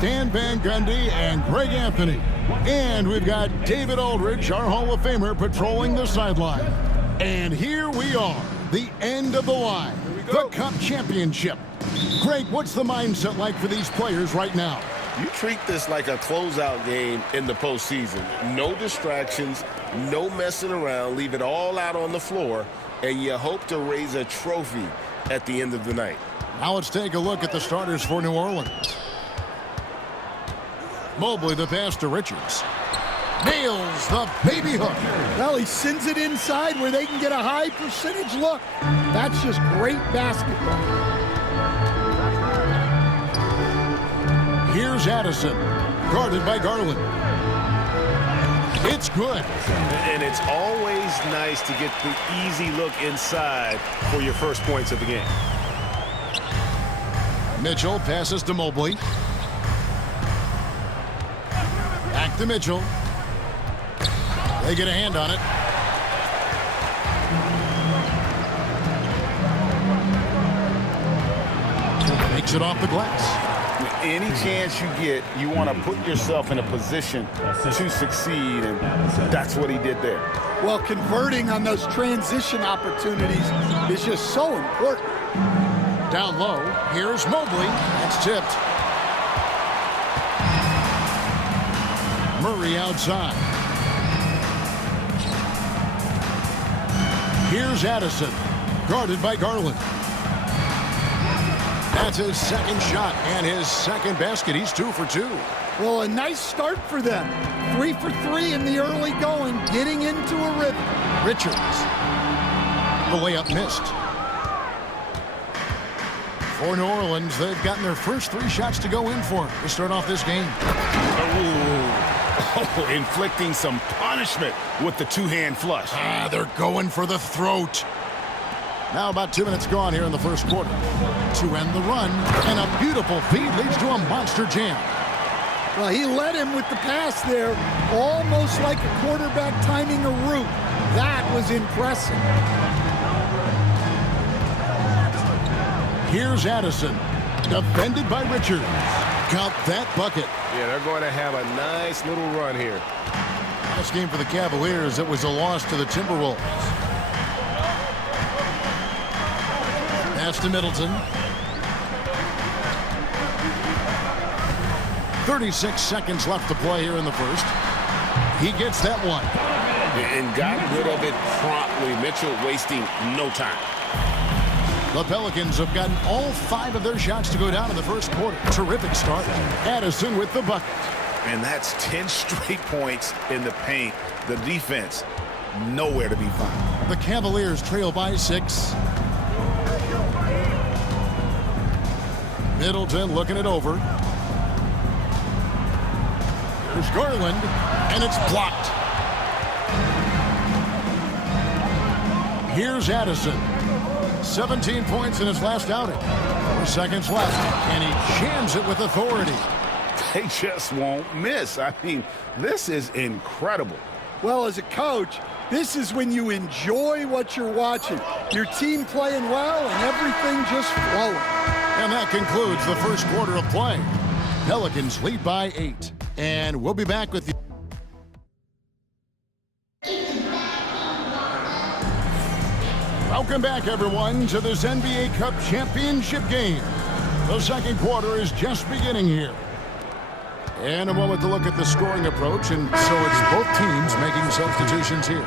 Dan Van Gundy and Greg Anthony. And we've got David Aldridge, our Hall of Famer, patrolling the sideline. And here we are, the end of the line, the Cup Championship. Greg, what's the mindset like for these players right now? You treat this like a closeout game in the postseason. No distractions, no messing around. Leave it all out on the floor, and you hope to raise a trophy at the end of the night. Now let's take a look at the starters for New Orleans. Mobley, the pass to Richards. Nails the baby hook. Well, he sends it inside where they can get a high percentage look. That's just great basketball. Here's Addison, guarded by Garland. It's good. And it's always nice to get the easy look inside for your first points of the game. Mitchell passes to Mobley. Back to Mitchell. They get a hand on it. Makes it off the glass. Any chance you get, you want to put yourself in a position to succeed, and that's what he did there. Well, converting on those transition opportunities is just so important. Down low, here's Mobley. That's tipped. Murray outside. Here's Addison, guarded by Garland. That's his second shot and his second basket. He's 2 for 2. Well, a nice start for them. 3 for 3 in the early going, getting into a rhythm. Richards. The layup missed. For New Orleans, they've gotten their first 3 shots to go in for to start off this game. Oh, inflicting some punishment with the two-hand flush. They're going for the throat. Now about 2 minutes gone here in the first quarter. To end the run, and a beautiful feed leads to a monster jam. Well, he led him with the pass there, almost like a quarterback timing a route. That was impressive. Here's Addison, defended by Richards. Got that bucket. Yeah, they're going to have a nice little run here. Last game for the Cavaliers, it was a loss to the Timberwolves. Pass to Middleton. 36 seconds left to play here in the first. He gets that one. And got rid of it promptly. Mitchell wasting no time. The Pelicans have gotten all 5 of their shots to go down in the first quarter. Terrific start. Addison with the bucket. And that's 10 straight points in the paint. The defense, nowhere to be found. The Cavaliers trail by 6. Middleton looking it over. There's Garland, and it's blocked. Here's Addison. 17 points in his last outing. 4 seconds left, and he jams it with authority. They just won't miss. I mean, this is incredible. Well, as a coach, this is when you enjoy what you're watching. Your team playing well and everything just flowing. And that concludes the first quarter of play. Pelicans lead by 8. And we'll be back with you. Welcome back, everyone, to this NBA Cup Championship game. The second quarter is just beginning here. And a moment to look at the scoring approach, and so it's both teams making substitutions here.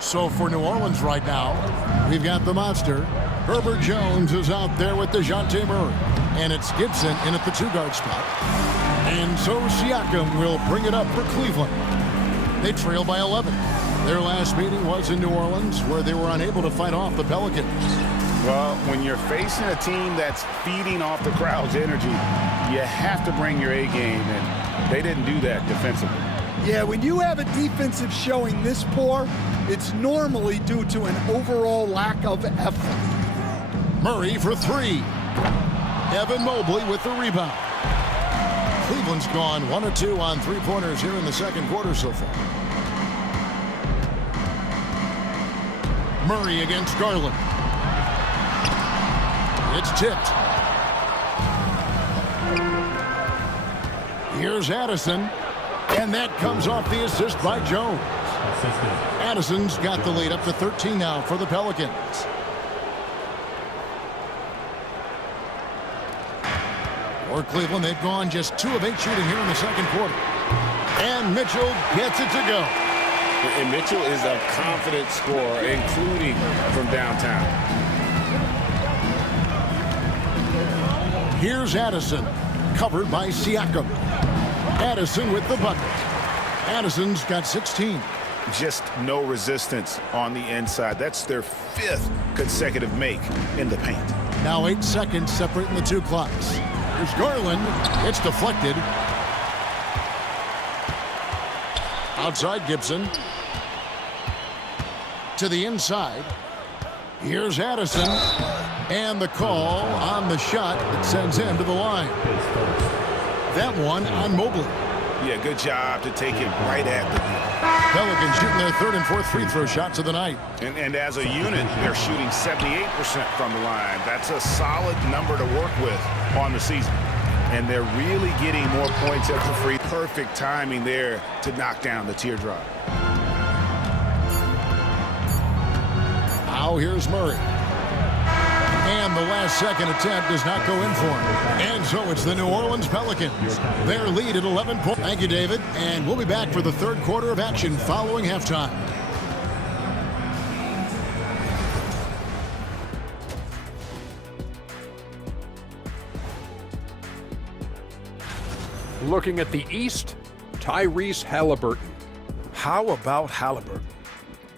So for New Orleans right now, we've got the monster. Herbert Jones is out there with DeJounte Murray. And it's Gibson in at the 2-guard spot. And so Siakam will bring it up for Cleveland. They trail by 11. Their last meeting was in New Orleans, where they were unable to fight off the Pelicans. Well, when you're facing a team that's feeding off the crowd's energy, you have to bring your A game, and they didn't do that defensively. Yeah, when you have a defensive showing this poor, it's normally due to an overall lack of effort. Murray for 3. Evan Mobley with the rebound. Cleveland's gone 1 of 2 on 3-pointers here in the second quarter so far. Murray against Garland. It's tipped. Here's Addison. And that comes off the assist by Jones. Addison's got the lead up to 13 now for the Pelicans. For Cleveland, they've gone just 2 of 8 shooting here in the second quarter. And Mitchell gets it to go. And Mitchell is a confident scorer, including from downtown. Here's Addison, covered by Siakam. Addison with the bucket. Addison's got 16. Just no resistance on the inside. That's their 5th consecutive make in the paint. Now 8 seconds separating the 2 clocks. Here's Garland. It's deflected. Outside Gibson. To the inside. Here's Addison. And the call on the shot that sends him to the line. That one on Mobley. Yeah, good job to take it right at the rim. Pelicans shooting their 3rd and 4th free throw shots of the night. And as a unit, they're shooting 78% from the line. That's a solid number to work with on the season. And they're really getting more points at the free. Perfect timing there to knock down the teardrop. Now here's Murray. And the last second attempt does not go in for him. And so it's the New Orleans Pelicans. Their lead at 11 points. Thank you, David. And we'll be back for the 3rd quarter of action following halftime. Looking at the East, Tyrese Halliburton. How about Halliburton?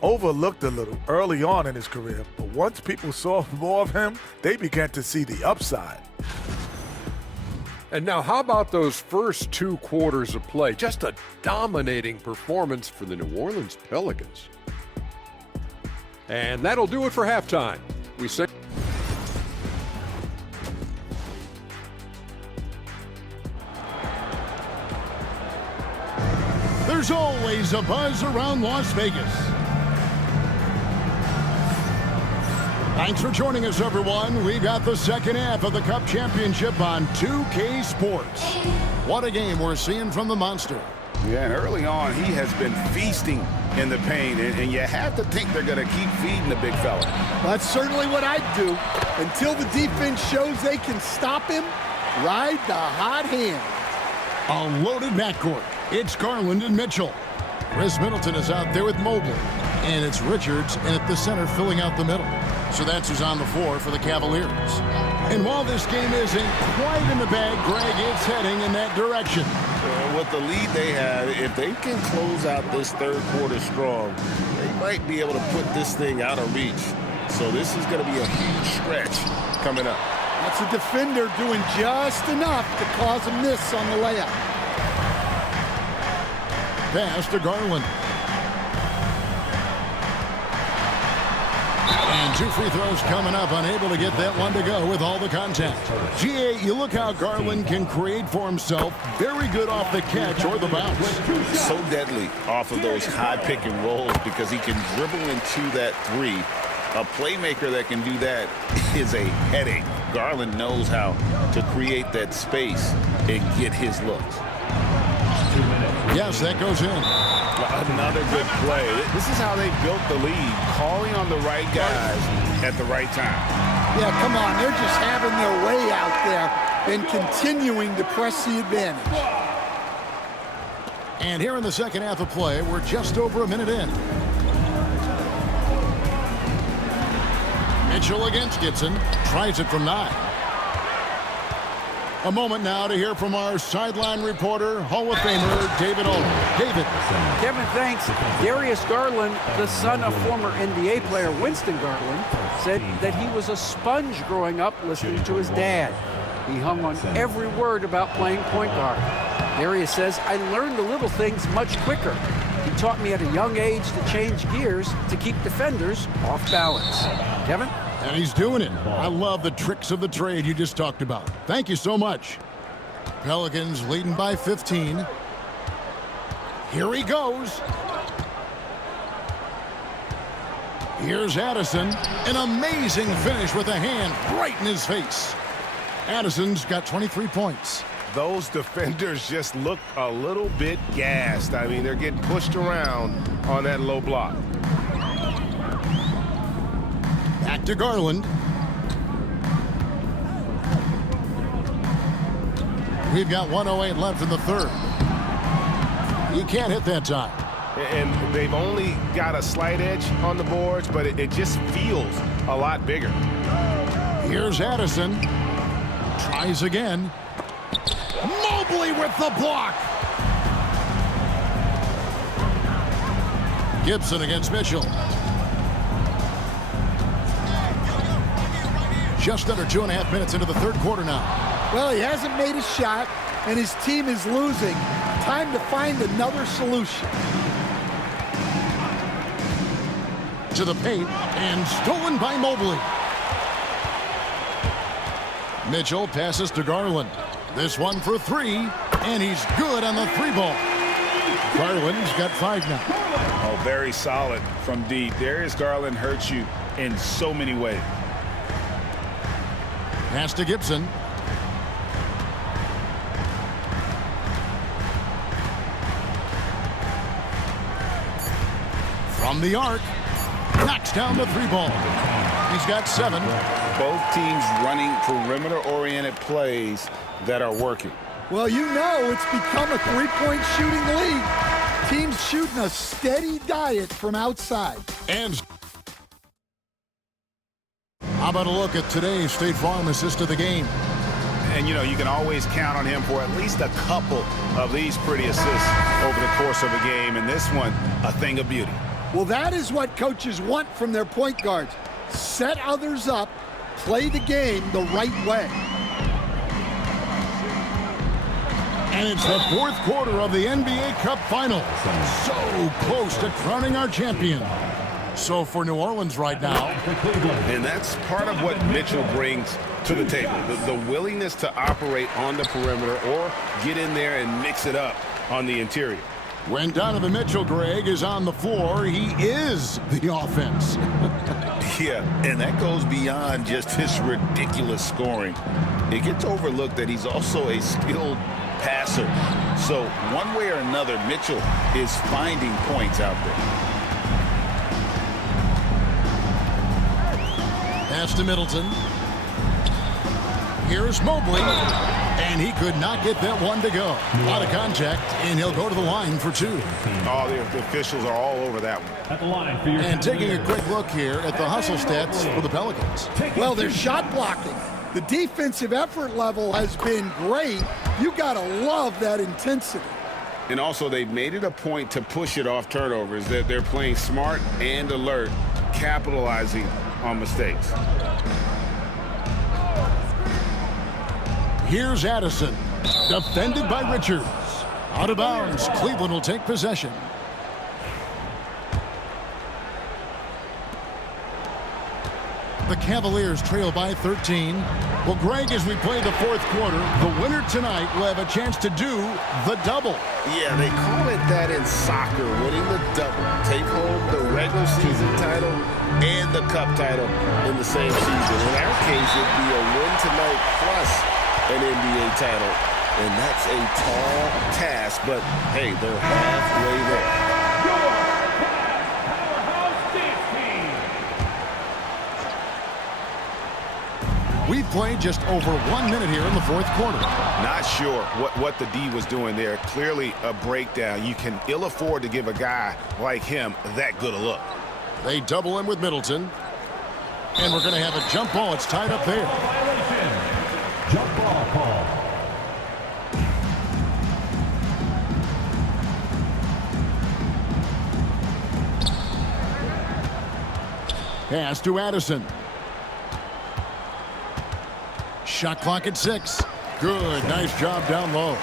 Overlooked a little early on in his career, but once people saw more of him, they began to see the upside. And now how about those first 2 quarters of play? Just a dominating performance for the New Orleans Pelicans. And that'll do it for halftime. We say There's always a buzz around Las Vegas. Thanks for joining us, everyone. We got the second half of the Cup Championship on 2K Sports. What a game we're seeing from the Monster. Yeah, and early on, he has been feasting in the paint, and you have to think they're going to keep feeding the big fella. That's certainly what I'd do. Until the defense shows they can stop him, ride the hot hand. A loaded backcourt. It's Garland and Mitchell. Chris Middleton is out there with Mobley. And it's Richards at the center filling out the middle. So that's who's on the floor for the Cavaliers. And while this game isn't quite in the bag, Greg, it's heading in that direction. With the lead they have, if they can close out this 3rd quarter strong, they might be able to put this thing out of reach. So this is going to be a huge stretch coming up. That's a defender doing just enough to cause a miss on the layup. Pass to Garland. And 2 free throws coming up, unable to get that one to go with all the contact. GA, you look how Garland can create for himself. Very good off the catch or the bounce. So deadly off of those high pick and rolls because he can dribble into that 3. A playmaker that can do that is a headache. Garland knows how to create that space and get his looks. Yes, that goes in. Another good play. This is how they built the lead, calling on the right guys at the right time. Yeah, come on. They're just having their way out there and continuing to press the advantage. And here in the second half of play, we're just over a minute in. Mitchell against Gibson. Tries it from 9. A moment now to hear from our sideline reporter, Hall of Famer David Aldridge. David. Kevin, thanks. Darius Garland, the son of former NBA player Winston Garland, said that he was a sponge growing up listening to his dad. He hung on every word about playing point guard. Darius says, I learned the little things much quicker. He taught me at a young age to change gears to keep defenders off balance. Kevin? And he's doing it. I love the tricks of the trade you just talked about. Thank you so much. Pelicans leading by 15. Here he goes. Here's Addison. An amazing finish with a hand right in his face. Addison's got 23 points. Those defenders just look a little bit gassed. I mean, they're getting pushed around on that low block. Back to Garland. We've got 1:08 left in the third. He can't hit that time. And they've only got a slight edge on the boards, but it just feels a lot bigger. Here's Addison. Tries again. Mobley with the block. Gibson against Mitchell. Just under 2.5 minutes into the third quarter now. Well, he hasn't made a shot, and his team is losing. Time to find another solution. To the paint, and stolen by Mobley. Mitchell passes to Garland. This one for three, and he's good on the three ball. Garland's got 5 now. Oh, very solid from deep. Darius Garland hurts you in so many ways. Pass to Gibson. From the arc, knocks down the three ball. He's got 7. Both teams running perimeter-oriented plays that are working. Well, you know it's become a three-point shooting league. Teams shooting a steady diet from outside. And how about a look at today's State Farm assist of the game? And, you know, you can always count on him for at least a couple of these pretty assists over the course of a game. And this one, a thing of beauty. Well, that is what coaches want from their point guards. Set others up, play the game the right way. And it's the fourth quarter of the NBA Cup Final. So close to crowning our champion. So for New Orleans right now. And that's part of what Mitchell brings to the table. The willingness to operate on the perimeter or get in there and mix it up on the interior. When Donovan Mitchell, Greg, is on the floor, he is the offense. Yeah, and that goes beyond just his ridiculous scoring. It gets overlooked that he's also a skilled passer. So one way or another, Mitchell is finding points out there. Pass to Middleton. Here's Mobley. And he could not get that one to go. A lot of contact, and he'll go to the line for 2. Oh, the officials are all over that one. At the line for your And taking a quick look here at the hustle stats for the Pelicans. Well, they're shot blocking. The defensive effort level has been great. You got to love that intensity. And also, they've made it a point to push it off turnovers. That they're playing smart and alert, capitalizing on mistakes. Here's Addison, defended by Richards. Out of bounds, Cleveland will take possession. The Cavaliers trail by 13. Well, Greg, as we play the fourth quarter, the winner tonight will have a chance to do the double. Yeah, they call it that in soccer, winning the double. Take home the regular season title and the cup title in the same season. In our case, it'd be a win tonight plus an NBA title. And that's a tall task, but hey, they're halfway there. We've played just over 1 minute here in the fourth quarter. Not sure what the D was doing there. Clearly a breakdown. You can ill afford to give a guy like him that good a look. They double him with Middleton. And we're going to have a jump ball. It's tied up there. jump ball call. Pass to Addison. Shot clock at 6. Good. Nice job down low.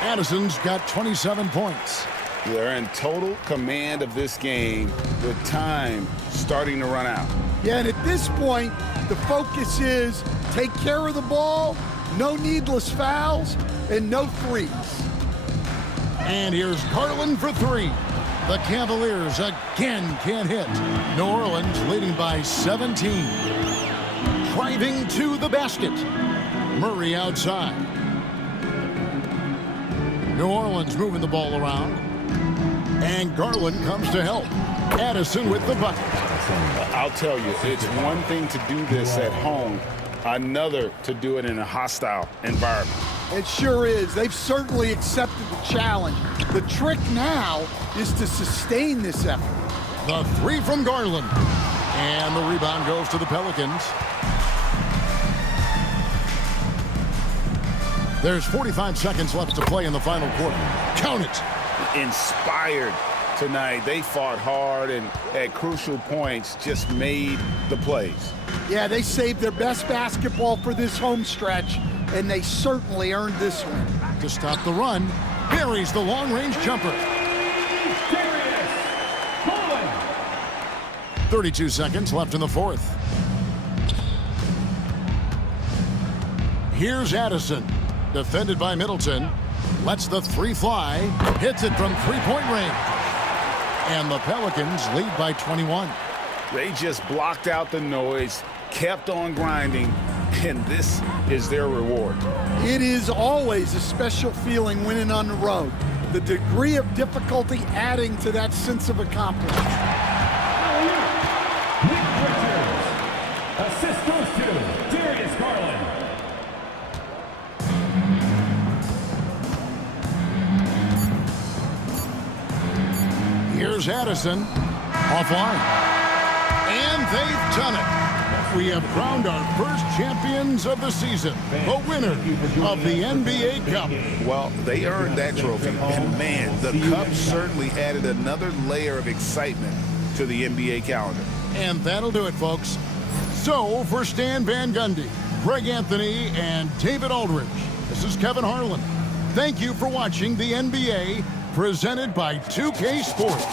Addison's got 27 points. They're in total command of this game with time starting to run out. Yeah, and at this point, the focus is take care of the ball, no needless fouls, and no threes. And here's Garland for 3. The Cavaliers again can't hit. New Orleans leading by 17. Driving to the basket. Murray outside. New Orleans moving the ball around. And Garland comes to help. Addison with the bucket. I'll tell you, it's one thing to do this at home, another to do it in a hostile environment. It sure is. They've certainly accepted the challenge. The trick now is to sustain this effort. The three from Garland. And the rebound goes to the Pelicans. There's 45 seconds left to play in the final quarter. Count it. Inspired tonight. They fought hard and at crucial points just made the plays. Yeah, they saved their best basketball for this home stretch, and they certainly earned this one. To stop the run, buries the long-range jumper. 32 seconds left in the fourth. Here's Addison, defended by Middleton. Lets the three fly, hits it from three-point range. And the Pelicans lead by 21. They just blocked out the noise, kept on grinding, and this is their reward. It is always a special feeling winning on the road. The degree of difficulty adding to that sense of accomplishment. Assist goes to Darius Garland. Here's Addison, offline. And they've done it. We have crowned our first champions of the season, the winner of the NBA Cup. Well, they earned that trophy, and man, the Cup certainly added another layer of excitement to the NBA calendar. And that'll do it, folks. So, for Stan Van Gundy, Greg Anthony, and David Aldridge, this is Kevin Harlan. Thank you for watching the NBA presented by 2K Sports.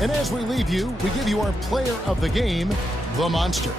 And as we leave you, we give you our player of the game, the Monster.